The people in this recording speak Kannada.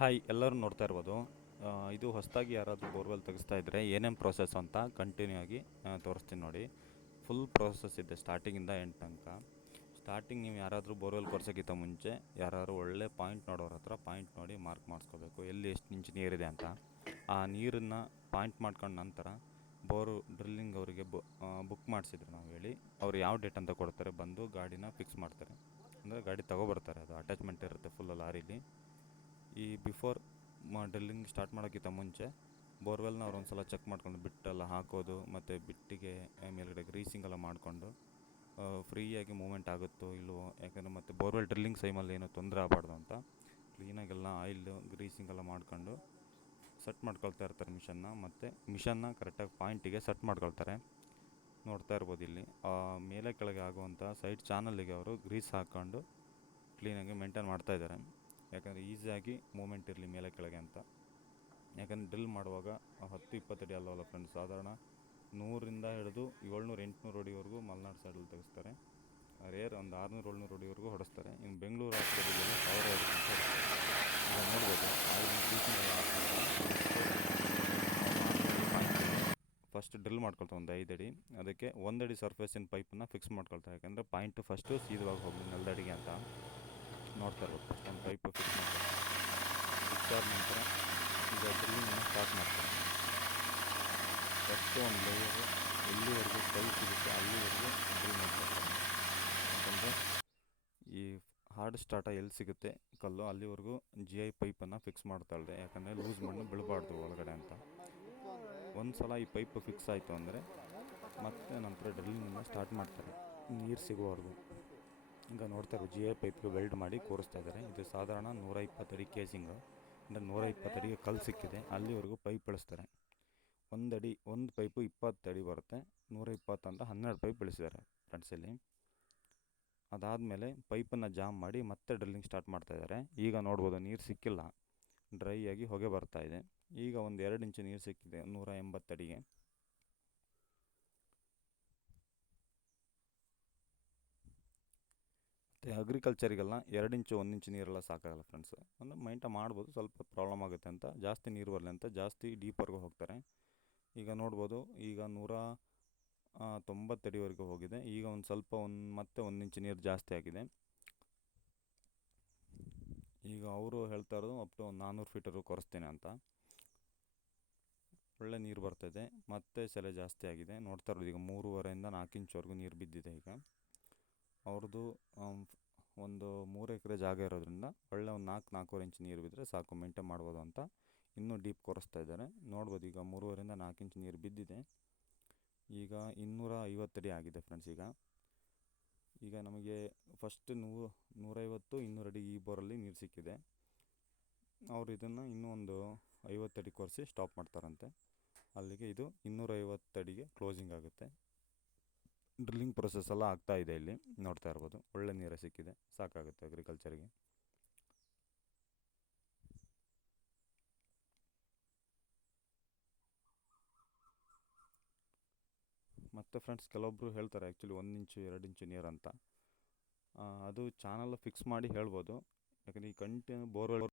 ಹಾಯ್ ಎಲ್ಲರೂ ನೋಡ್ತಾ ಇರ್ಬೋದು. ಇದು ಹೊಸದಾಗಿ ಯಾರಾದರೂ ಬೋರ್ವೆಲ್ ತೆಗೆಸ್ತಾ ಇದ್ದರೆ ಏನೇನು ಪ್ರೋಸೆಸ್ ಅಂತ ಕಂಟಿನ್ಯೂ ಆಗಿ ತೋರಿಸ್ತೀನಿ ನೋಡಿ. ಫುಲ್ ಪ್ರೋಸೆಸ್ ಇದೆ ಸ್ಟಾರ್ಟಿಂಗಿಂದ ಎಂಡ್ ತನಕ. ಸ್ಟಾರ್ಟಿಂಗ್ ನೀವು ಯಾರಾದರೂ ಬೋರ್ವೆಲ್ ಕೊರ್ಸೋಕ್ಕಿಂತ ಮುಂಚೆ ಯಾರಾದರೂ ಒಳ್ಳೆ ಪಾಯಿಂಟ್ ನೋಡೋರ ಹತ್ರ ಪಾಯಿಂಟ್ ನೋಡಿ ಮಾರ್ಕ್ ಮಾಡಿಸ್ಕೋಬೇಕು, ಎಲ್ಲಿ ಎಷ್ಟು ಇಂಚ್ ನೀರಿದೆ ಅಂತ. ಆ ನೀರನ್ನು ಪಾಯಿಂಟ್ ಮಾಡ್ಕೊಂಡ ನಂತರ ಡ್ರಿಲ್ಲಿಂಗ್ ಅವರಿಗೆ ಬುಕ್ ಮಾಡಿಸಿದ್ರು ನಾವು ಹೇಳಿ, ಅವ್ರು ಯಾವ ಡೇಟ್ ಅಂತ ಕೊಡ್ತಾರೆ, ಬಂದು ಗಾಡಿನ ಫಿಕ್ಸ್ ಮಾಡ್ತಾರೆ. ಅಂದರೆ ಗಾಡಿ ತೊಗೊಬರ್ತಾರೆ, ಅದು ಅಟ್ಯಾಚ್ಮೆಂಟ್ ಇರುತ್ತೆ ಫುಲ್ ಲಾರೀಲಿ. ಈ ಬಿಫೋರ್ ಡ್ರಿಲ್ಲಿಂಗ್ ಸ್ಟಾರ್ಟ್ ಮಾಡೋಕ್ಕಿಂತ ಮುಂಚೆ ಬೋರ್ವೆಲ್ನ ಅವ್ರು ಒಂದು ಸಲ ಚೆಕ್ ಮಾಡ್ಕೊಂಡು ಬಿಟ್ಟೆಲ್ಲ ಹಾಕೋದು, ಮತ್ತು ಬಿಟ್ಟಿಗೆ ಮೇಲ್ಗಡೆ ಗ್ರೀಸಿಂಗ್ ಎಲ್ಲ ಮಾಡಿಕೊಂಡು ಫ್ರೀಯಾಗಿ ಮೂಮೆಂಟ್ ಆಗುತ್ತೋ ಇಲ್ವೋ, ಯಾಕಂದರೆ ಮತ್ತು ಬೋರ್ವೆಲ್ ಡ್ರಿಲ್ಲಿಂಗ್ ಸೈಮಲ್ಲಿ ಏನೂ ತೊಂದರೆ ಆಗಬಾರ್ದು ಅಂತ ಕ್ಲೀನಾಗೆಲ್ಲ ಆಯಿಲ್ ಗ್ರೀಸಿಂಗ್ ಎಲ್ಲ ಮಾಡ್ಕೊಂಡು ಸೆಟ್ ಮಾಡ್ಕೊಳ್ತಾ ಇರ್ತಾರೆ ಮಿಷನ್ನ. ಮತ್ತು ಮಿಷನ್ನ ಕರೆಕ್ಟಾಗಿ ಪಾಯಿಂಟಿಗೆ ಸೆಟ್ ಮಾಡ್ಕೊಳ್ತಾರೆ. ನೋಡ್ತಾ ಇರ್ಬೋದು ಇಲ್ಲಿ ಮೇಲೆ ಕೆಳಗೆ ಆಗುವಂಥ ಸೈಡ್ ಚಾನಲ್ಲಿಗೆ ಅವರು ಗ್ರೀಸ್ ಹಾಕ್ಕೊಂಡು ಕ್ಲೀನಾಗಿ ಮೇಂಟೈನ್ ಮಾಡ್ತಾಯಿದ್ದಾರೆ, ಯಾಕಂದರೆ ಈಸಿಯಾಗಿ ಮೂಮೆಂಟ್ ಇರಲಿ ಮೇಲೆ ಕೆಳಗೆ ಅಂತ. ಯಾಕಂದರೆ ಡ್ರಿಲ್ ಮಾಡುವಾಗ 10-20 ಅಡಿ ಅಲ್ಲವಲ್ಲ ಫ್ರೆಂಡ್ಸ್, ಸಾಧಾರಣ 100ರಿಂದ ಹಿಡಿದು 700-800 ಅಡಿವರೆಗೂ ಮಲೆನಾಡು ಸೈಡಲ್ಲಿ ತೆಗೆಸ್ತಾರೆ. ರೇರ್ ಒಂದು 600-700 ಅಡಿವರೆಗೂ ಹೊಡೆಸ್ತಾರೆ. ಇನ್ನು ಬೆಂಗಳೂರು ಆ ಸೈಡಿಗೆಲ್ಲ 1000 ಅಡಿ ಈಗ ನೋಡ್ಬೋದು. ಫಸ್ಟ್ ಡ್ರಿಲ್ ಮಾಡ್ಕೊಳ್ತಾರೆ ಒಂದು 5 ಅಡಿ, ಅದಕ್ಕೆ 1 ಅಡಿ ಸರ್ಫೇಸಿನ ಪೈಪನ್ನು ಫಿಕ್ಸ್ ಮಾಡ್ಕೊಳ್ತಾರೆ, ಯಾಕಂದರೆ ಪಾಯಿಂಟು ಫಸ್ಟು ಸೀದವಾಗಿ ಹೋಗಲಿ ನೆಲದಡಿಗೆ ಅಂತ. ನೋಡ್ತಾ ಇರ್ಬೋದು, ಫಸ್ಟ್ ಒಂದು ಪೈಪು ಫಿಕ್ಸ್ ಮಾಡ್ತಾರೆ. ಫಿಕ್ಸ್ ಆದ ನಂತರ ಈಗ ಡ್ರಿಲ್ಲಿಂಗನ್ನು ಸ್ಟಾರ್ಟ್ ಮಾಡ್ತಾರೆ. ಫಸ್ಟು ಒಂದು ಲೇಯರು ಎಲ್ಲಿವರೆಗೂ ಕೈ ಸಿಗುತ್ತೆ ಅಲ್ಲಿವರೆಗೂ ಡ್ರಿಲ್ ಮಾಡ್ತಾರೆ, ಯಾಕಂದರೆ ಈ ಹಾರ್ಡ್ ಸ್ಟಾರ್ಟ ಎಲ್ಲಿ ಸಿಗುತ್ತೆ ಕಲ್ಲು ಅಲ್ಲಿವರೆಗೂ GI ಪೈಪನ್ನು ಫಿಕ್ಸ್ ಮಾಡ್ತಾಳೆ, ಯಾಕಂದರೆ ಲೂಸ್ ಮಣ್ಣು ಬೀಳಬಾರ್ದು ಒಳಗಡೆ ಅಂತ. ಒಂದು ಸಲ ಈ ಪೈಪು ಫಿಕ್ಸ್ ಆಯಿತು ಅಂದರೆ ಮತ್ತೆ ನಂತರ ಡ್ರಿಲ್ಲಿಂಗನ್ನು ಸ್ಟಾರ್ಟ್ ಮಾಡ್ತಾರೆ ನೀರು ಸಿಗುವವರೆಗೂ. ಈಗ ನೋಡ್ತಾ ಇರೋ GI ಪೈಪ್ಗೆ ವೆಲ್ಡ್ ಮಾಡಿ ಕೂರಿಸ್ತಾ ಇದ್ದಾರೆ. ಇದು ಸಾಧಾರಣ 120 ಅಡಿ ಕೇಸಿಂಗು, ಅಂದರೆ 120 ಅಡಿಗೆ ಕಲ್ಲು ಸಿಕ್ಕಿದೆ ಅಲ್ಲಿವರೆಗೂ ಪೈಪ್ ಬೆಳೆಸ್ತಾರೆ. ಒಂದು ಪೈಪು 20 ಅಡಿ ಬರುತ್ತೆ, 120 ಅಂತ 12 ಪೈಪ್ ಬೆಳೆಸಿದ್ದಾರೆ ಫ್ರೆಂಡ್ಸಲ್ಲಿ. ಅದಾದಮೇಲೆ ಪೈಪನ್ನು ಜಾಮ್ ಮಾಡಿ ಮತ್ತೆ ಡ್ರಿಲ್ಲಿಂಗ್ ಸ್ಟಾರ್ಟ್ ಮಾಡ್ತಾಯಿದ್ದಾರೆ. ಈಗ ನೋಡ್ಬೋದು ನೀರು ಸಿಕ್ಕಿಲ್ಲ, ಡ್ರೈ ಆಗಿ ಹೊಗೆ ಬರ್ತಾಯಿದೆ. ಈಗ ಒಂದು 2 ಇಂಚು ನೀರು ಸಿಕ್ಕಿದೆ 180 ಅಡಿಗೆ. ಮತ್ತು ಅಗ್ರಿಕಲ್ಚರಿಗೆಲ್ಲ 2 ಇಂಚು 1 ಇಂಚು ನೀರೆಲ್ಲ ಸಾಕಾಗಲ್ಲ ಫ್ರೆಂಡ್ಸ್, ಅಂದರೆ ಮೈಂಟೈನ್ ಮಾಡ್ಬೋದು, ಸ್ವಲ್ಪ ಪ್ರಾಬ್ಲಮ್ ಆಗುತ್ತೆ ಅಂತ ಜಾಸ್ತಿ ನೀರು ಬರಲಿ ಅಂತ ಜಾಸ್ತಿ ಡೀಪ್ವರೆಗೂ ಹೋಗ್ತಾರೆ. ಈಗ ನೋಡ್ಬೋದು, ಈಗ 190 ಅಡಿವರೆಗೂ ಹೋಗಿದೆ. ಈಗ ಒಂದು ಸ್ವಲ್ಪ ಮತ್ತೆ 1 ಇಂಚು ನೀರು ಜಾಸ್ತಿ ಆಗಿದೆ. ಈಗ ಅವರು ಹೇಳ್ತಾ ಇರೋದು ಅಪ್ ಟು 400 ಫೀಟರು ಕೊರೆಸ್ತೀನಿ ಅಂತ. ಒಳ್ಳೆ ನೀರು ಬರ್ತಾಯಿದೆ, ಮತ್ತೆ ಸೆಲೆ ಜಾಸ್ತಿ ಆಗಿದೆ. ನೋಡ್ತಾ ಇರೋದು ಈಗ 3.5ರಿಂದ 4 ಇಂಚ್ವರೆಗೂ ನೀರು ಬಿದ್ದಿದೆ. ಈಗ ಅವ್ರದ್ದು ಒಂದು 3 ಎಕರೆ ಜಾಗ ಇರೋದ್ರಿಂದ ಒಳ್ಳೆ ಒಂದು 4-4.5 ಇಂಚ್ ನೀರು ಬಿದ್ದರೆ ಸಾಕು, ಮೇಂಟೈನ್ ಮಾಡ್ಬೋದು ಅಂತ ಇನ್ನೂ ಡೀಪ್ ಕೊರೆಸ್ತಾ ಇದ್ದಾರೆ. ನೋಡ್ಬೋದು ಈಗ 3.5ರಿಂದ 4 ಇಂಚ್ ನೀರು ಬಿದ್ದಿದೆ. ಈಗ 250 ಅಡಿ ಆಗಿದೆ ಫ್ರೆಂಡ್ಸ್. ಈಗ ನಮಗೆ ಫಸ್ಟ್ 150-200 ಅಡಿ ಈ ಬೋರಲ್ಲಿ ನೀರು ಸಿಕ್ಕಿದೆ. ಅವರು ಇದನ್ನು ಇನ್ನೂ ಒಂದು 50 ಅಡಿ ಕೊರೆಸಿ ಸ್ಟಾಪ್ ಮಾಡ್ತಾರಂತೆ. ಅಲ್ಲಿಗೆ ಇದು 250 ಅಡಿಗೆ ಕ್ಲೋಸಿಂಗ್ ಆಗುತ್ತೆ. ಡ್ರಿಲ್ಲಿಂಗ್ ಪ್ರೊಸೆಸ್ ಎಲ್ಲ ಆಗ್ತಾಯಿದೆ. ಇಲ್ಲಿ ನೋಡ್ತಾ ಇರ್ಬೋದು, ಒಳ್ಳೆ ನೀರೇ ಸಿಕ್ಕಿದೆ, ಸಾಕಾಗುತ್ತೆ ಅಗ್ರಿಕಲ್ಚರಿಗೆ. ಮತ್ತು ಫ್ರೆಂಡ್ಸ್ ಕೆಲವೊಬ್ಬರು ಹೇಳ್ತಾರೆ ಆ್ಯಕ್ಚುಲಿ 1 ಇಂಚು 2 ಇಂಚು ನೀರು ಅಂತ. ಅದು ಚಾನಲ್ ಫಿಕ್ಸ್ ಮಾಡಿ ಹೇಳ್ಬೋದು, ಯಾಕಂದರೆ ಈ ಕಂಟಿನ್ಯೂ ಬೋರ್ವೆಲ್